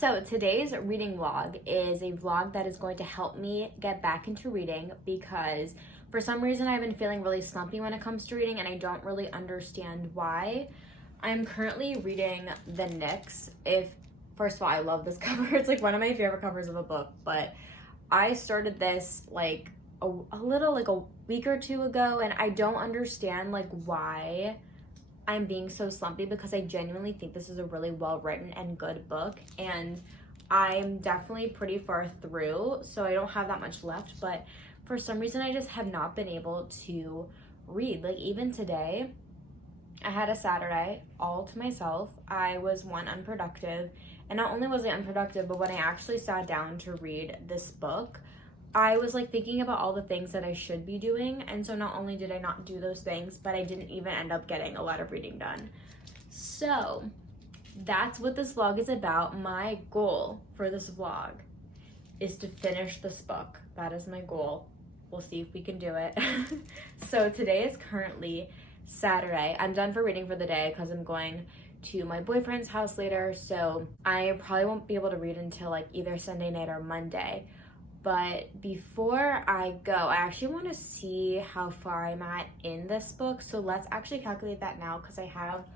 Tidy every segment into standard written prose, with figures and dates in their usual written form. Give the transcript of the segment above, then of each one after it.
So today's reading vlog is a vlog that is going to help me get back into reading because for some reason I've been feeling really slumpy when it comes to reading and I don't really understand why. I'm currently reading The Nyx. First of all, I love this cover. It's like one of my favorite covers of a book, but I started this like a week or two ago and I don't understand like why I'm being so slumpy because I genuinely think this is a really well written and good book, and I'm definitely pretty far through, so I don't have that much left, but for some reason I just have not been able to read. Like even today, I had a Saturday all to myself. I was unproductive, and not only was I unproductive, but when I actually sat down to read this book, I was like thinking about all the things that I should be doing, and so not only did I not do those things, but I didn't even end up getting a lot of reading done. So that's what this vlog is about. My goal for this vlog is to finish this book. That is my goal. We'll see if we can do it. So today is currently Saturday. I'm done for reading for the day because I'm going to my boyfriend's house later, so I probably won't be able to read until like either Sunday night or Monday. But before I go, I actually want to see how far I'm at in this book. So let's actually calculate that now because I have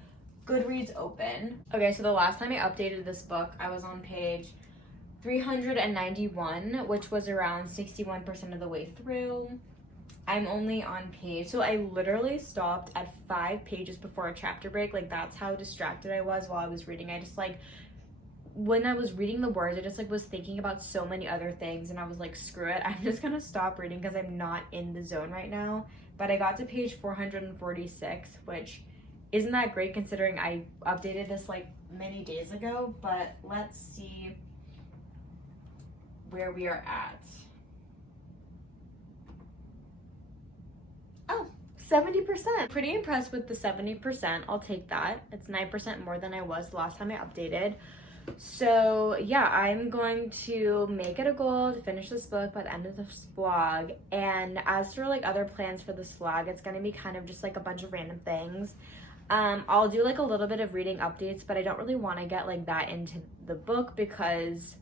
Goodreads open. Okay, so the last time I updated this book, I was on page 391, which was around 61% of the way through. I'm only on so I literally stopped at 5 pages before a chapter break. Like that's how distracted I was while I was reading. I just when I was reading the words, I just was thinking about so many other things, and I was like, screw it, I'm just gonna stop reading because I'm not in the zone right now. But I got to page 446, which isn't that great considering I updated this like many days ago, but let's see where we are at. Oh, 70%. Pretty impressed with the 70%. I'll take that. It's 9% more than I was the last time I updated. So yeah, I'm going to make it a goal to finish this book by the end of this vlog. And as for like other plans for this vlog, it's going to be kind of just like a bunch of random things. I'll do like a little bit of reading updates, but I don't really want to get like that into the book because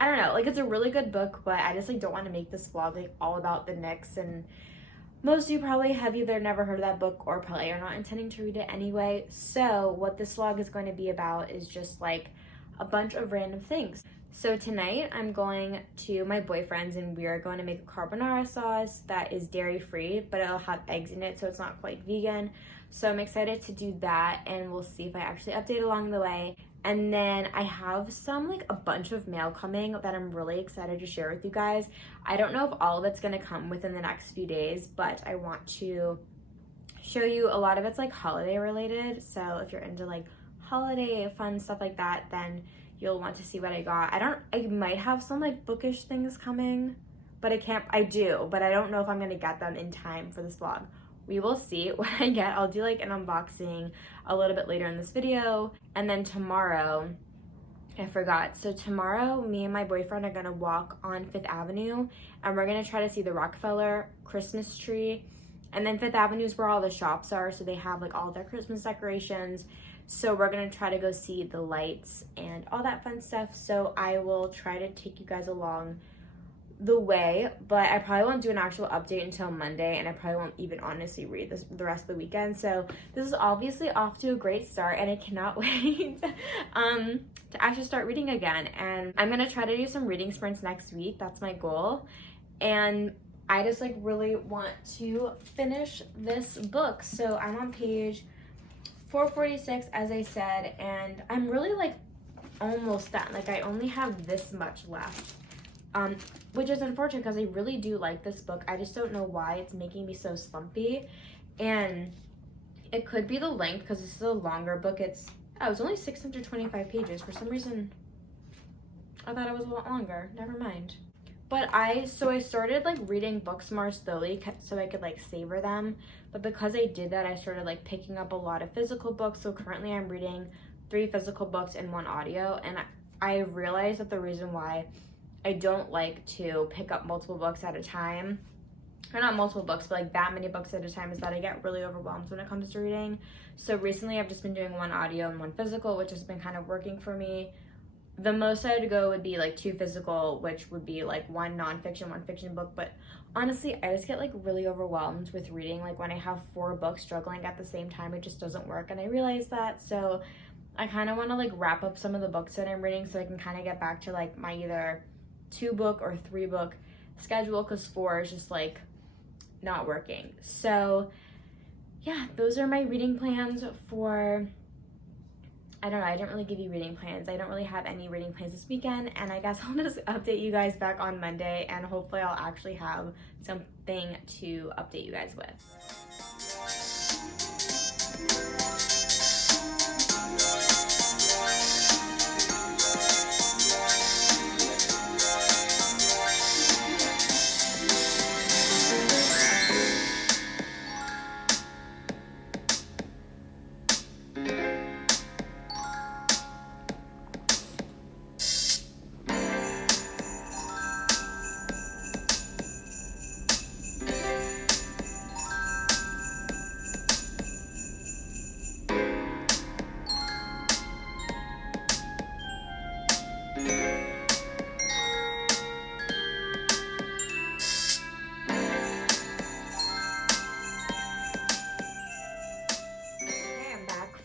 I don't know, like it's a really good book, but I just like don't want to make this vlog like all about The Nyx, and most of you probably have either never heard of that book or probably are not intending to read it anyway. So what this vlog is going to be about is just like a bunch of random things. So tonight I'm going to my boyfriend's and we are going to make a carbonara sauce that is dairy free, but it'll have eggs in it, so it's not quite vegan. So I'm excited to do that, and we'll see if I actually update along the way. And then I have a bunch of mail coming that I'm really excited to share with you guys. I don't know if all of it's going to come within the next few days, but I want to show you a lot of it's like holiday related. So if you're into like holiday fun stuff like that, then you'll want to see what I got. I might have some like bookish things coming, but I do, but I don't know if I'm gonna get them in time for this vlog. We will see what I get. I'll do like an unboxing a little bit later in this video. And then tomorrow, I forgot. So tomorrow, me and my boyfriend are gonna walk on 5th Avenue and we're gonna try to see the Rockefeller Christmas tree. And then 5th Avenue is where all the shops are, so they have like all their Christmas decorations. So we're gonna try to go see the lights and all that fun stuff. So I will try to take you guys along the way, but I probably won't do an actual update until Monday, and I probably won't even honestly read the rest of the weekend. So this is obviously off to a great start, and I cannot wait to actually start reading again. And I'm gonna try to do some reading sprints next week. That's my goal. And I just like really want to finish this book. So I'm on page 446, as I said, and I'm really like almost done. Like I only have this much left, which is unfortunate because I really do like this book. I just don't know why it's making me so slumpy, and it could be the length because this is a longer book. It's only 625 pages. For some reason, I thought it was a lot longer. Never mind. But I started like reading books more slowly so I could like savor them. But because I did that, I started like picking up a lot of physical books. So currently I'm reading 3 physical books and 1 audio. And I realized that the reason why I don't like to pick up multiple books at a time, or not multiple books, but like that many books at a time, is that I get really overwhelmed when it comes to reading. So recently I've just been doing 1 audio and 1 physical, which has been kind of working for me. The most I'd go would be like 2 physical, which would be like 1 nonfiction, 1 fiction book. But honestly, I just get like really overwhelmed with reading. Like when I have 4 books struggling at the same time, it just doesn't work. And I realize that. So I kind of want to like wrap up some of the books that I'm reading so I can kind of get back to like my either 2 book or 3 book schedule, because 4 is just like not working. So yeah, those are my reading plans for, I don't know, I didn't really give you reading plans. I don't really have any reading plans this weekend, and I guess I'll just update you guys back on Monday, and hopefully I'll actually have something to update you guys with.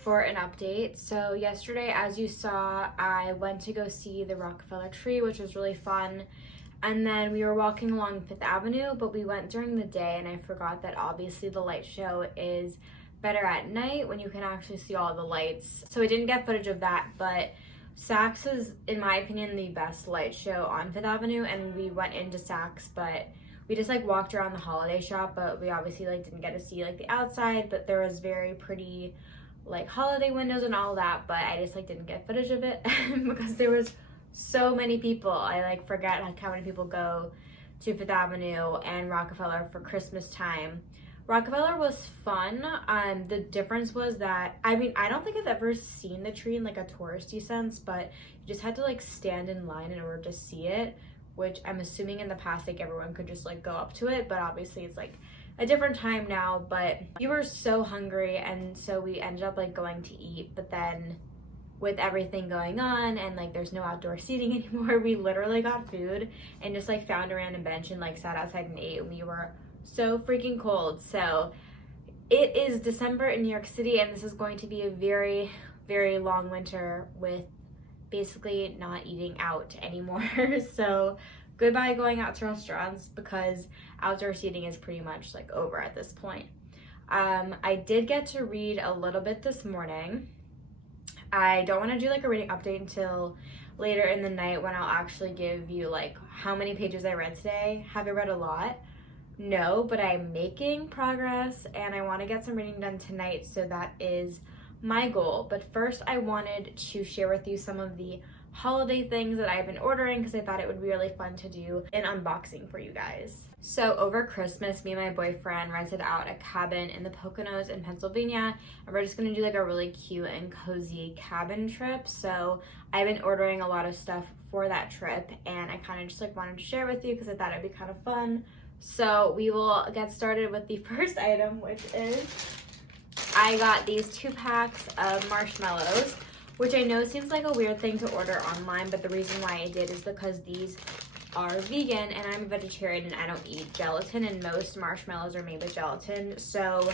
For an update. So yesterday, as you saw, I went to go see the Rockefeller tree, which was really fun. And then we were walking along 5th Avenue, but we went during the day, and I forgot that obviously the light show is better at night when you can actually see all the lights. So I didn't get footage of that, but Saks is, in my opinion, the best light show on 5th Avenue, and we went into Saks, but we just like walked around the holiday shop, but we obviously like didn't get to see like the outside, but there was very pretty like holiday windows and all that, but I just like didn't get footage of it because there was so many people. I like forget like how many people go to 5th Avenue and Rockefeller for Christmas time. Rockefeller was fun. The difference was that, I mean, I don't think I've ever seen the tree in like a touristy sense, but you just had to like stand in line in order to see it, which I'm assuming in the past like everyone could just like go up to it, but obviously it's like a different time now. But we were so hungry, and so we ended up like going to eat, but then with everything going on and like there's no outdoor seating anymore, we literally got food and just like found a random bench and like sat outside and ate, and we were so freaking cold. So it is December in New York City, and this is going to be a very, very long winter with basically not eating out anymore. So goodbye going out to restaurants, because outdoor seating is pretty much like over at this point. I did get to read a little bit this morning. I don't want to do like a reading update until later in the night when I'll actually give you like how many pages I read today. Have I read a lot? No, but I'm making progress, and I want to get some reading done tonight, so that is my goal. But first, I wanted to share with you some of the holiday things that I've been ordering, because I thought it would be really fun to do an unboxing for you guys. So over Christmas, me and my boyfriend rented out a cabin in the Poconos in Pennsylvania, and we're just gonna do like a really cute and cozy cabin trip. So I've been ordering a lot of stuff for that trip, and I kind of just like wanted to share with you because I thought it'd be kind of fun. So we will get started with the first item, which is I got these 2 packs of marshmallows, which I know seems like a weird thing to order online, but the reason why I did is because these are vegan, and I'm a vegetarian and I don't eat gelatin, and most marshmallows are made with gelatin. So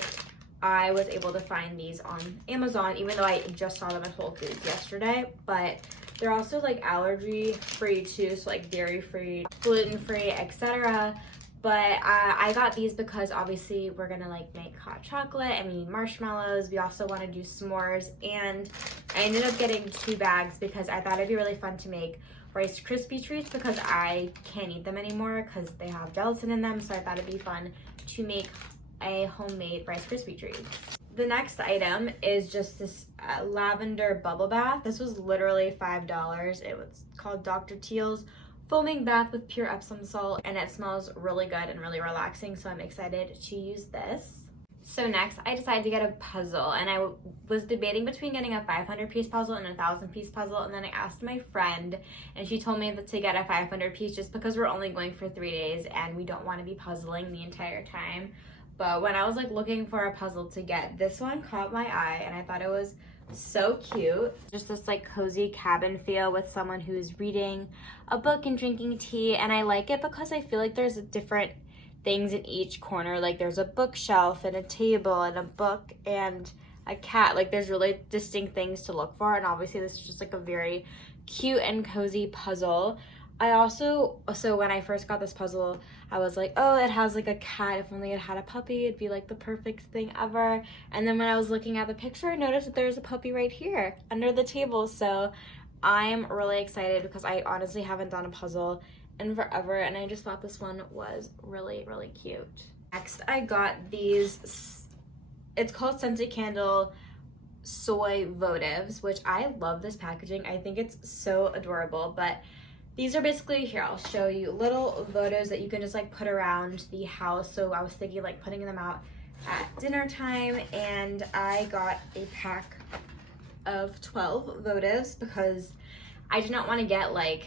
I was able to find these on Amazon, even though I just saw them at Whole Foods yesterday. But they're also like allergy free too, so like dairy free, gluten free, etc. But I got these because obviously we're gonna like make hot chocolate and we need marshmallows. We also want to do s'mores, and I ended up getting 2 bags because I thought it'd be really fun to make Rice Krispie treats, because I can't eat them anymore because they have gelatin in them. So I thought it'd be fun to make a homemade Rice Krispie treats. The next item is just this lavender bubble bath. This was literally $5. It was called Dr. Teal's foaming bath with pure Epsom salt, and it smells really good and really relaxing, so I'm excited to use this. So next, I decided to get a puzzle, and I was debating between getting a 500-piece puzzle and a 1,000-piece puzzle, and then I asked my friend, and she told me to get a 500-piece just because we're only going for 3 days and we don't want to be puzzling the entire time. But when I was like looking for a puzzle to get, this one caught my eye, and I thought it was So cute. Just this like cozy cabin feel with someone who's reading a book and drinking tea. And I like it because I feel like there's different things in each corner. Like there's a bookshelf and a table and a book and a cat. Like there's really distinct things to look for. And obviously this is just like a very cute and cozy puzzle. So when I first got this puzzle, I was like, oh, it has like a cat. If only it had a puppy, it'd be like the perfect thing ever. And then when I was looking at the picture, I noticed that there's a puppy right here under the table. So I'm really excited because I honestly haven't done a puzzle in forever, and I just thought this one was really, really cute. Next, I got these, it's called Scented Candle Soy Votives, which I love this packaging. I think it's so adorable, but these are basically, here, I'll show you, little votives that you can just like put around the house. So I was thinking like putting them out at dinner time, and I got a pack of 12 votives because I did not want to get like,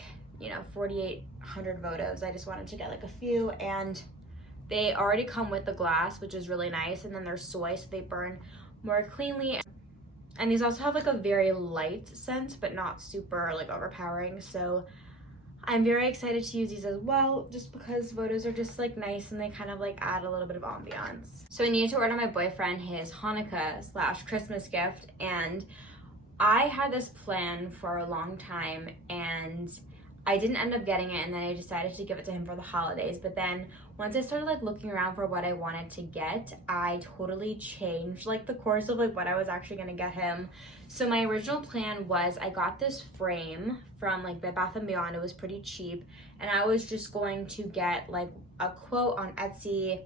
4,800 votives. I just wanted to get like a few, and they already come with the glass, which is really nice, and then they're soy, so they burn more cleanly. And these also have like a very light scent, but not super like overpowering. So I'm very excited to use these as well, just because votives are just like nice and they kind of like add a little bit of ambiance. So I needed to order my boyfriend his Hanukkah/Christmas gift, and I had this plan for a long time and I didn't end up getting it, and then I decided to give it to him for the holidays. But then once I started like looking around for what I wanted to get, I totally changed like the course of like what I was actually gonna get him. So my original plan was, I got this frame from like Bed Bath & Beyond. It was pretty cheap, and I was just going to get like a quote on Etsy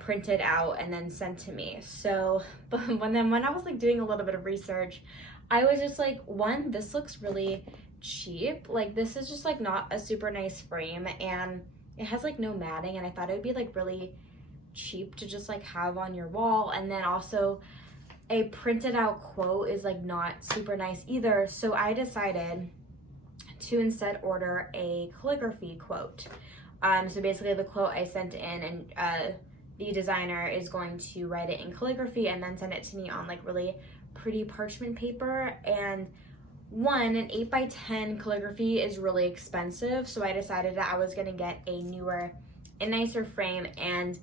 printed out and then sent to me. So but when I was like doing a little bit of research, I was just like, one, this looks really cheap. Like this is just like not a super nice frame, and it has like no matting, and I thought it would be like really cheap to just like have on your wall. And then also a printed out quote is like not super nice either. So I decided to instead order a calligraphy quote. So basically the quote I sent in, and the designer is going to write it in calligraphy and then send it to me on like really pretty parchment paper. And one, an 8x10 calligraphy is really expensive, so I decided that I was gonna get a newer and nicer frame. And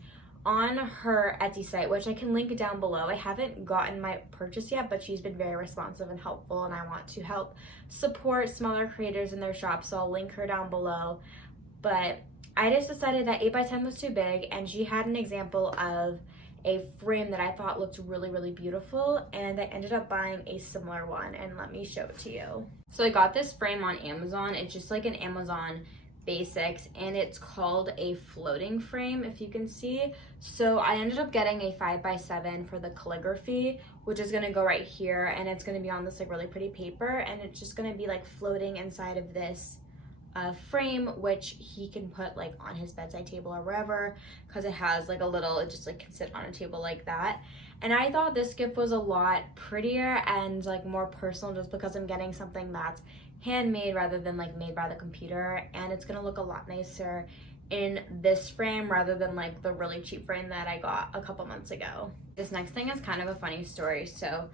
on her Etsy site, which I can link down below, I haven't gotten my purchase yet, but she's been very responsive and helpful, and I want to help support smaller creators in their shop, so I'll link her down below. But I just decided that 8x10 was too big, and she had an example of a frame that I thought looked really, really beautiful, and I ended up buying a similar one, and let me show it to you. So I got this frame on Amazon. It's just like an Amazon Basics, and it's called a floating frame, if you can see. So I ended up getting a 5x7 for the calligraphy, which is gonna go right here, and it's gonna be on this like really pretty paper, and it's just gonna be like floating inside of this frame, which he can put like on his bedside table or wherever, because it has like a little, it just like can sit on a table like that. And I thought this gift was a lot prettier and like more personal, just because I'm getting something that's handmade rather than like made by the computer, and it's gonna look a lot nicer in this frame rather than like the really cheap frame that I got a couple months ago. This next thing is kind of a funny story. So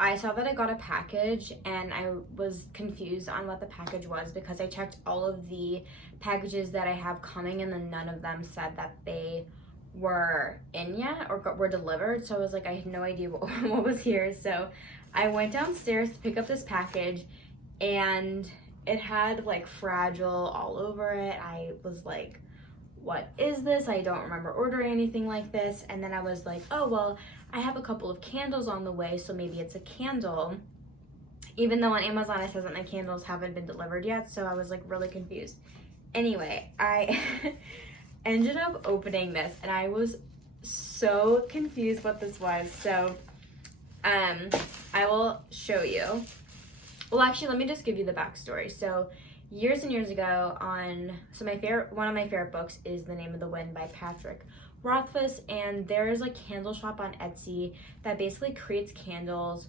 I saw that I got a package, and I was confused on what the package was because I checked all of the packages that I have coming, and then none of them said that they were in yet or were delivered. So I was like, I had no idea what was here. So I went downstairs to pick up this package, and it had like fragile all over it. I was like, what is this? I don't remember ordering anything like this. And then I was like, oh, well, I have a couple of candles on the way, so maybe it's a candle, even though on Amazon it says that my candles haven't been delivered yet. So I was like really confused. Anyway, I ended up opening this, and I was so confused what this was. So I will show you. Well, actually, let me just give you the backstory. So years and years ago, one of my favorite books is The Name of the Wind by Patrick Rothfuss, and there's a candle shop on Etsy that basically creates candles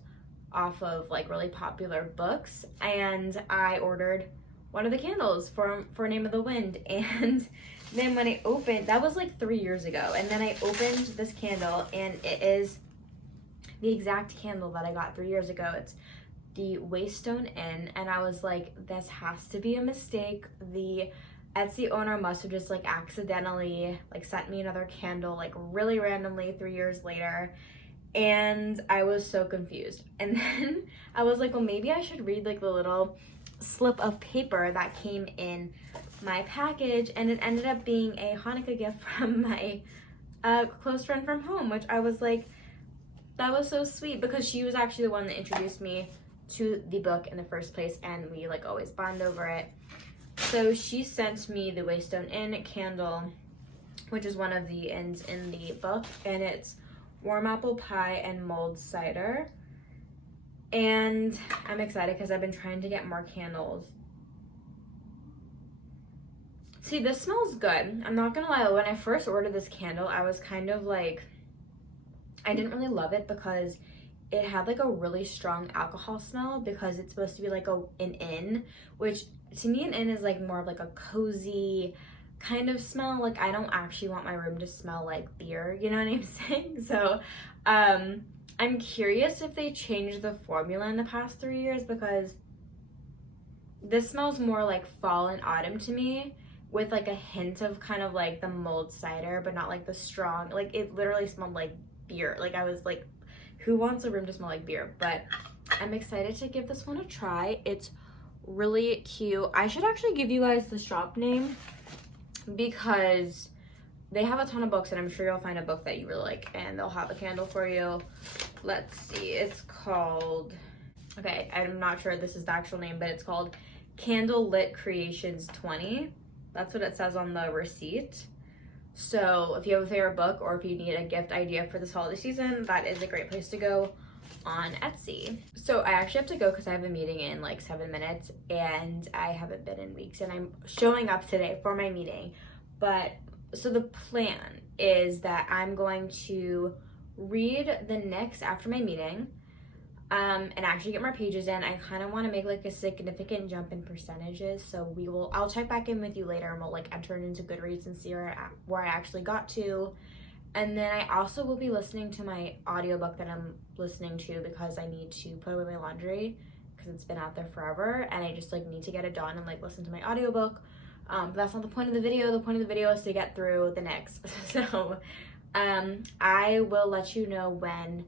off of like really popular books, and I ordered one of the candles for Name of the Wind. And then when I opened, that was like 3 years ago, and then I opened this candle, and it is the exact candle that I got 3 years ago. It's the Waystone Inn, and I was like, this has to be a mistake. The Etsy owner must have just like accidentally like sent me another candle like really randomly 3 years later, and I was so confused. And then I was like, well, maybe I should read like the little slip of paper that came in my package, and it ended up being a Hanukkah gift from my close friend from home, which I was like, that was so sweet, because she was actually the one that introduced me to the book in the first place, and we like always bond over it. So she sent me the Waystone Inn candle, which is one of the inns in the book, and it's warm apple pie and mulled cider. And I'm excited because I've been trying to get more candles. See, this smells good. I'm not gonna lie, when I first ordered this candle, I was kind of like, I didn't really love it because it had like a really strong alcohol smell, because it's supposed to be like an inn, which to me an inn is like more of like a cozy kind of smell. Like I don't actually want my room to smell like beer, you know what I'm saying? So I'm curious if they changed the formula in the past 3 years, because this smells more like fall and autumn to me, with like a hint of kind of like the mulled cider, but not like the strong, like it literally smelled like beer. Like I was like, who wants a room to smell like beer? But I'm excited to give this one a try. It's really cute. I should actually give you guys the shop name, because they have a ton of books, and I'm sure you'll find a book that you really like, and they'll have a candle for you. Let's see, it's called, okay, I'm not sure this is the actual name, but it's called Candle Lit Creations 20. That's what it says on the receipt. So if you have a favorite book, or if you need a gift idea for this holiday season, that is a great place to go on Etsy. So I actually have to go because I have a meeting in like 7 minutes, and I haven't been in weeks, and I'm showing up today for my meeting. But so the plan is that I'm going to read the next after my meeting, and actually get more pages in. I kind of want to make like a significant jump in percentages, so I'll check back in with you later, and we'll like enter it into Goodreads and see where I actually got to. And then I also will be listening to my audiobook that I'm listening to, because I need to put away my laundry because it's been out there forever, and I just like need to get it done and like listen to my audiobook. But that's not the point of the video. The point of the video is to get through the next. So I will let you know when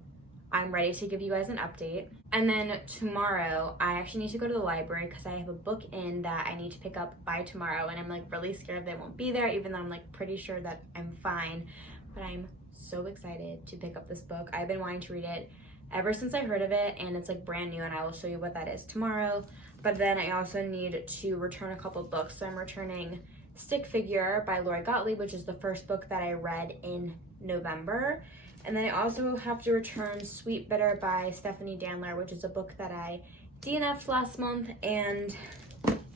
I'm ready to give you guys an update. And then tomorrow, I actually need to go to the library because I have a book in that I need to pick up by tomorrow, and I'm like really scared they won't be there, even though I'm like pretty sure that I'm fine. But I'm so excited to pick up this book. I've been wanting to read it ever since I heard of it, and it's like brand new, and I will show you what that is tomorrow. But then I also need to return a couple books. So I'm returning Stick Figure by Lori Gottlieb, which is the first book that I read in November. And then I also have to return Sweet Bitter by Stephanie Danler, which is a book that I DNF'd last month. And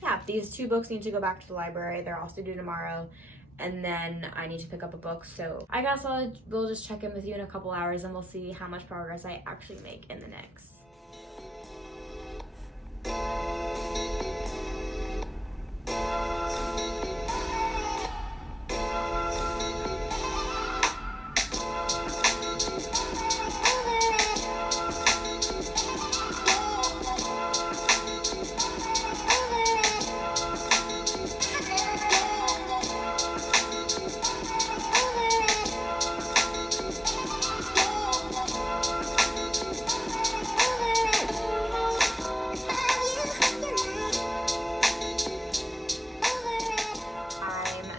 yeah, these two books need to go back to the library. They're also due tomorrow. And then I need to pick up a book. So I guess we'll just check in with you in a couple hours, and we'll see how much progress I actually make in the next.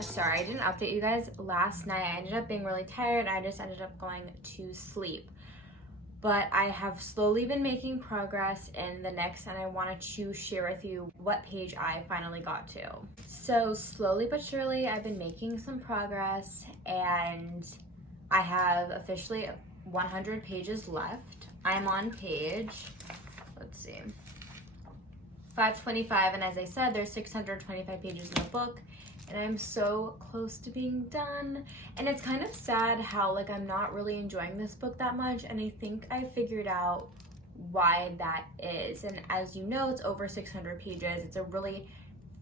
Sorry, I didn't update you guys last night. I ended up being really tired. I just ended up going to sleep. But I have slowly been making progress in the next, and I wanted to share with you what page I finally got to. So slowly but surely, I've been making some progress, and I have officially 100 pages left. I'm on page, let's see, 525, and as I said, there's 625 pages in the book. And I'm so close to being done. And it's kind of sad how like I'm not really enjoying this book that much, and I think I figured out why that is. And as you know, it's over 600 pages. It's a really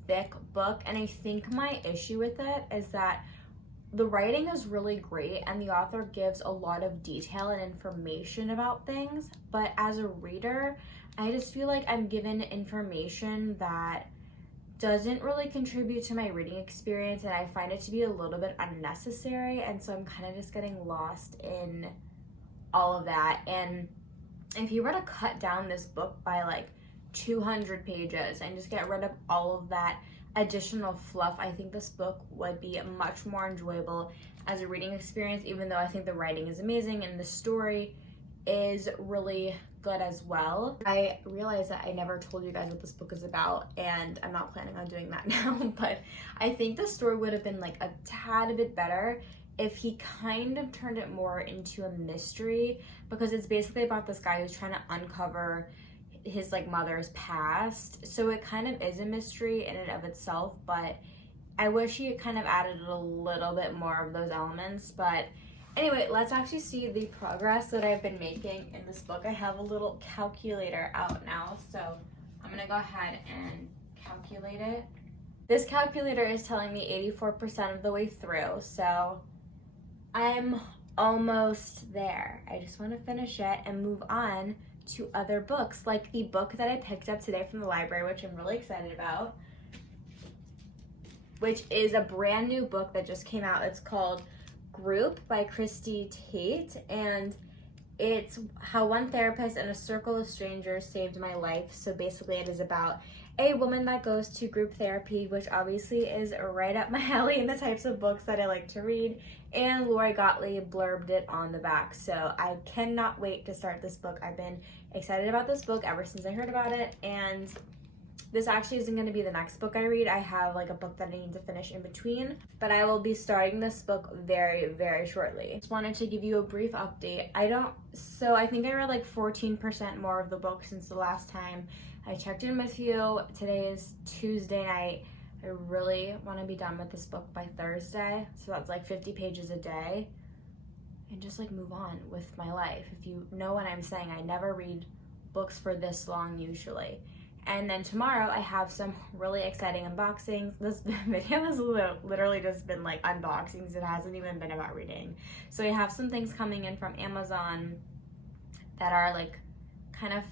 thick book, and I think my issue with it is that the writing is really great and the author gives a lot of detail and information about things, but as a reader, I just feel like I'm given information that doesn't really contribute to my reading experience, and I find it to be a little bit unnecessary, and so I'm kind of just getting lost in all of that. And if you were to cut down this book by like 200 pages and just get rid of all of that additional fluff, I think this book would be much more enjoyable as a reading experience, even though I think the writing is amazing and the story is really good as well. I realized that I never told you guys what this book is about, and I'm not planning on doing that now, but I think the story would have been like a tad bit better if he kind of turned it more into a mystery, because it's basically about this guy who's trying to uncover his like mother's past. So it kind of is a mystery in and of itself, but I wish he had kind of added a little bit more of those elements. But anyway, let's actually see the progress that I've been making in this book. I have a little calculator out now, so I'm gonna go ahead and calculate it. This calculator is telling me 84% of the way through, so I'm almost there. I just want to finish it and move on to other books, like the book that I picked up today from the library, which I'm really excited about, which is a brand new book that just came out. It's called Group by Christy Tate, and it's how one therapist and a circle of strangers saved my life. So basically it is about a woman that goes to group therapy, which obviously is right up my alley in the types of books that I like to read, and Lori Gottlieb blurbed it on the back. So I cannot wait to start this book. I've been excited about this book ever since I heard about it, and this actually isn't going to be the next book I read. I have like a book that I need to finish in between, but I will be starting this book very, very shortly. Just wanted to give you a brief update. I think I read like 14% more of the book since the last time I checked in with you. Today is Tuesday night. I really want to be done with this book by Thursday. So that's like 50 pages a day and just like move on with my life. If you know what I'm saying, I never read books for this long usually. And then tomorrow I have some really exciting unboxings. This video has literally just been like unboxings. It hasn't even been about reading. So I have some things coming in from Amazon that are like kind of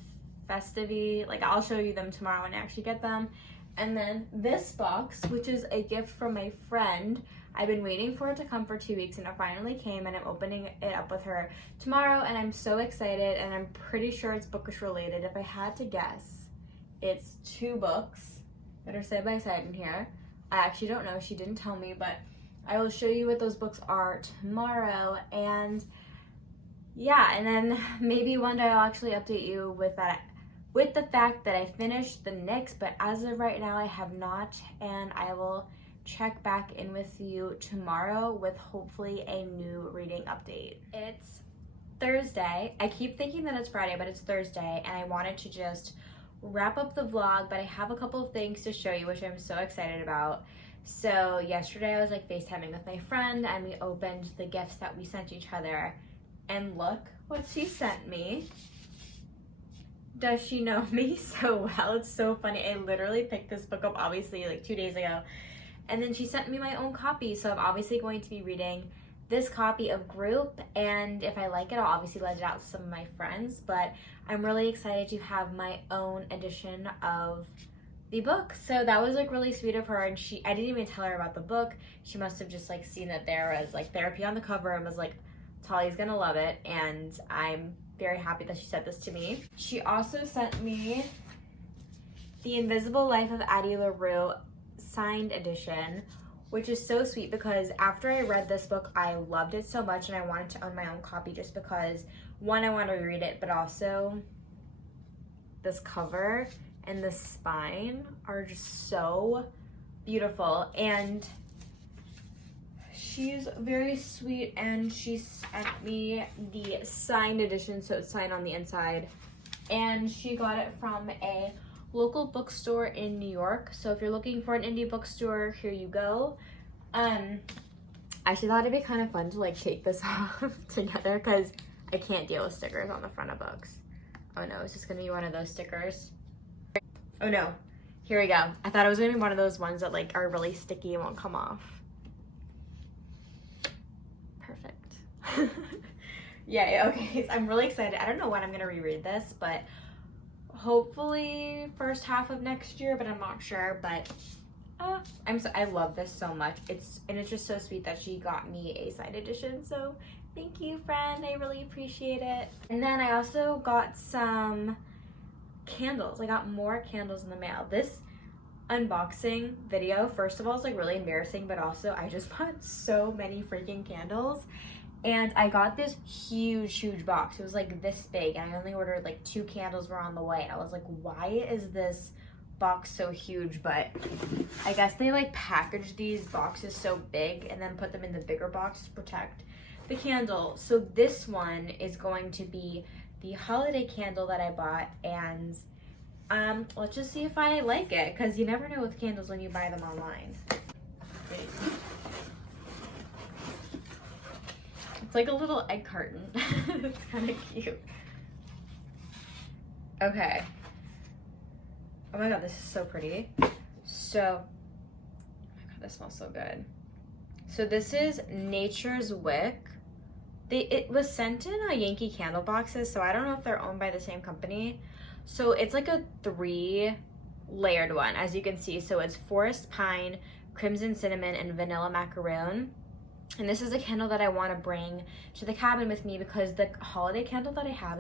festive-y. Like I'll show you them tomorrow when I actually get them. And then this box, which is a gift from my friend. I've been waiting for it to come for 2 weeks, and it finally came, and I'm opening it up with her tomorrow, and I'm so excited, and I'm pretty sure it's bookish related. If I had to guess, it's 2 books that are side by side in here. I actually don't know. She didn't tell me, but I will show you what those books are tomorrow. And yeah, and then maybe one day I'll actually update you with that, with the fact that I finished the Nyx, but as of right now I have not, and I will check back in with you tomorrow with hopefully a new reading update. It's Thursday. I keep thinking that it's Friday, but it's Thursday, and I wanted to just wrap up the vlog, but I have a couple of things to show you, which I'm so excited about. So yesterday I was like FaceTiming with my friend, and we opened the gifts that we sent each other, and look what she sent me. Does she know me so well? It's so funny. I literally picked this book up obviously like 2 days ago, and then she sent me my own copy, so I'm obviously going to be reading this copy of Group, and if I like it, I'll obviously let it out to some of my friends, but I'm really excited to have my own edition of the book. So that was like really sweet of her, and I didn't even tell her about the book. She must have just like seen that there was like therapy on the cover and was like, Tali's gonna love it, and I'm very happy that she sent this to me. She also sent me The Invisible Life of Addie LaRue signed edition, which is so sweet because after I read this book, I loved it so much and I wanted to own my own copy just because, one, I want to read it, but also this cover and the spine are just so beautiful. And she's very sweet, and she sent me the signed edition, so it's signed on the inside, and she got it from a local bookstore in New York. So if you're looking for an indie bookstore, here you go. I actually thought it'd be kind of fun to like take this off together because I can't deal with stickers on the front of books. Oh no, it's just gonna be one of those stickers. Oh no, here we go. I thought it was gonna be one of those ones that like are really sticky and won't come off. Yeah, okay, so I'm really excited. I don't know when I'm gonna reread this, but hopefully first half of next year, but I'm not sure. But I love this so much. It's just so sweet that she got me a side edition. So thank you, friend. I really appreciate it. And then I also got some candles. I got more candles in the mail. This unboxing video, first of all, is like really embarrassing, but also I just bought so many freaking candles. And I got this huge box. It was like this big, and I only ordered like 2 candles were on the way. And I was like, why is this box so huge? But I guess they like packaged these boxes so big and then put them in the bigger box to protect the candle. So this one is going to be the holiday candle that I bought, and let's just see if I like it, because you never know with candles when you buy them online. It's like a little egg carton. It's kind of cute. Okay. Oh my god, this is so pretty. So, oh my god, this smells so good. So this is Nature's Wick. It was sent in a Yankee Candle boxes, so I don't know if they're owned by the same company. So it's like a 3-layered one, as you can see. So it's Forest Pine, Crimson Cinnamon, and Vanilla Macaroon. And this is a candle that I want to bring to the cabin with me, because the holiday candle that I have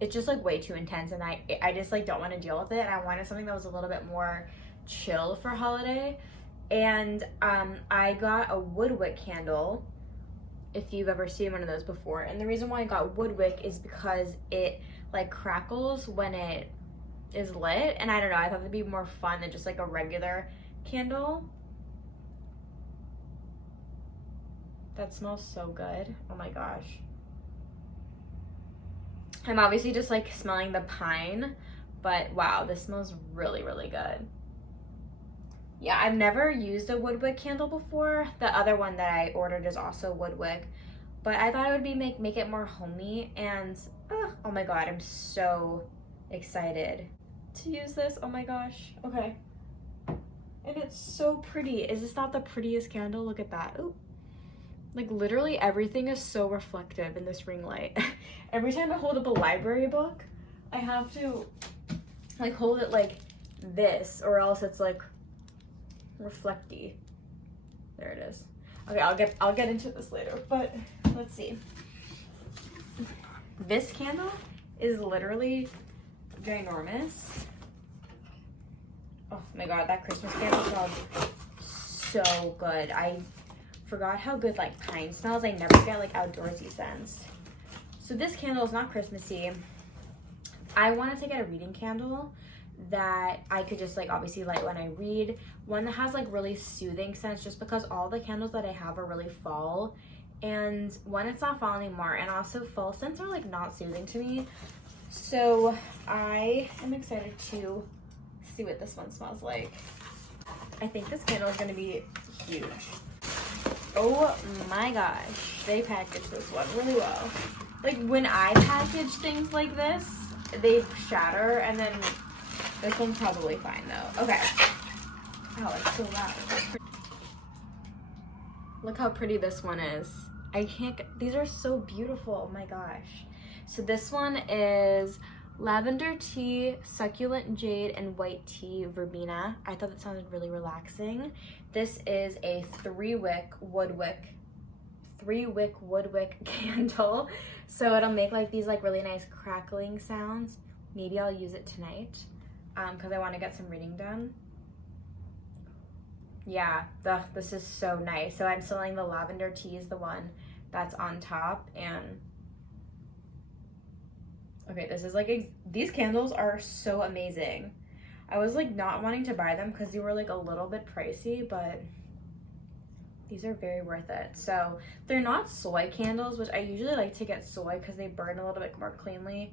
it's just like way too intense, and I just like don't want to deal with it. And I wanted something that was a little bit more chill for holiday. And I got a woodwick candle, if you've ever seen one of those before. And the reason why I got woodwick is because it like crackles when it is lit, and I don't know, I thought it'd be more fun than just like a regular candle. That smells so good. Oh my gosh. I'm obviously just like smelling the pine, but wow, this smells really good. Yeah, I've never used a woodwick candle before. The other one that I ordered is also woodwick, but I thought it would be make it more homey. And oh my god, I'm so excited to use this. Oh my gosh. Okay. And it's so pretty. Is this not the prettiest candle? Look at that. Ooh. Like literally everything is so reflective in this ring light. Every time I hold up a library book, I have to like hold it like this, or else it's like reflecty. There it is. Okay, I'll get into this later, but let's see. This candle is literally ginormous. Oh my god, that Christmas candle smells so good. I forgot how good like pine smells. I never get like outdoorsy scents. So this candle is not Christmassy. I wanted to get a reading candle that I could just like obviously light when I read. One that has like really soothing scents, just because all the candles that I have are really fall. And one, it's not fall anymore, and also fall scents are like not soothing to me. So I am excited to see what this one smells like. I think this candle is gonna be huge. Oh my gosh, they packaged this one really well. Like when I package things like this, they shatter, and then this one's probably fine though. Okay. Oh, it's so loud. Look how pretty this one is. These are so beautiful, oh my gosh. So this one is lavender tea, succulent jade, and white tea verbena. I thought that sounded really relaxing. This is a 3-wick woodwick candle. So it'll make like these like really nice crackling sounds. Maybe I'll use it tonight because I want to get some reading done. Yeah, this is so nice. So I'm selling the lavender tea is the one that's on top. And okay, this is like, these candles are so amazing. I was like not wanting to buy them because they were like a little bit pricey, but these are very worth it. So they're not soy candles, which I usually like to get soy because they burn a little bit more cleanly,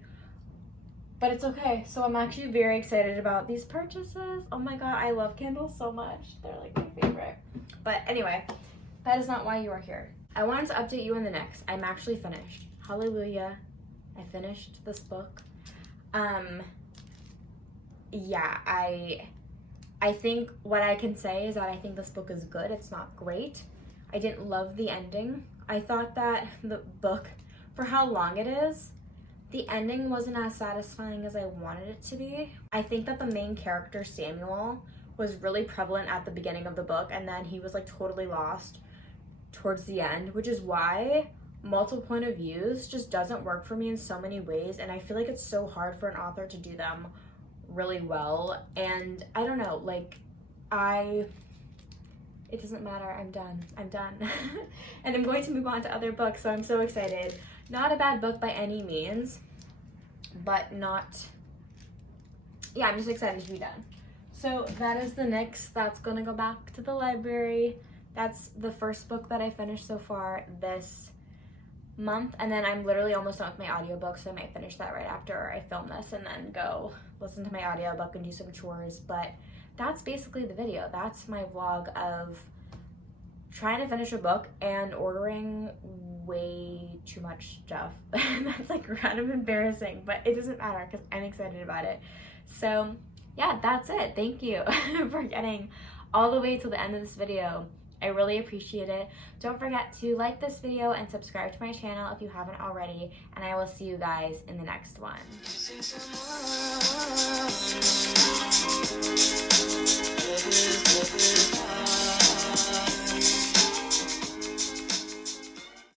but it's okay. So I'm actually very excited about these purchases. Oh my god, I love candles so much. They're like my favorite. But anyway, that is not why you are here. I wanted to update you on the next. I'm actually finished. Hallelujah. I finished this book. Yeah, I think what I can say is that I think this book is good. It's not great. I didn't love the ending. I thought that the book, for how long it is, the ending wasn't as satisfying as I wanted it to be. I think that the main character, Samuel, was really prevalent at the beginning of the book, and then he was like totally lost towards the end, which is why multiple point of views just doesn't work for me in so many ways, and I feel like it's so hard for an author to do them really well. And I don't know, like, it doesn't matter, I'm done and I'm going to move on to other books, so I'm so excited. Not a bad book by any means, but yeah, I'm just excited to be done. So that is the NYX. That's gonna go back to the library. That's the first book that I finished so far this month, and then I'm literally almost done with my audiobook, so I might finish that right after I film this and then go listen to my audiobook and do some chores. But that's basically the video. That's my vlog of trying to finish a book and ordering way too much stuff. That's like kind of embarrassing, but it doesn't matter because I'm excited about it. So yeah, that's it. Thank you for getting all the way till the end of this video. I really appreciate it. Don't forget to like this video and subscribe to my channel if you haven't already, and I will see you guys in the next one.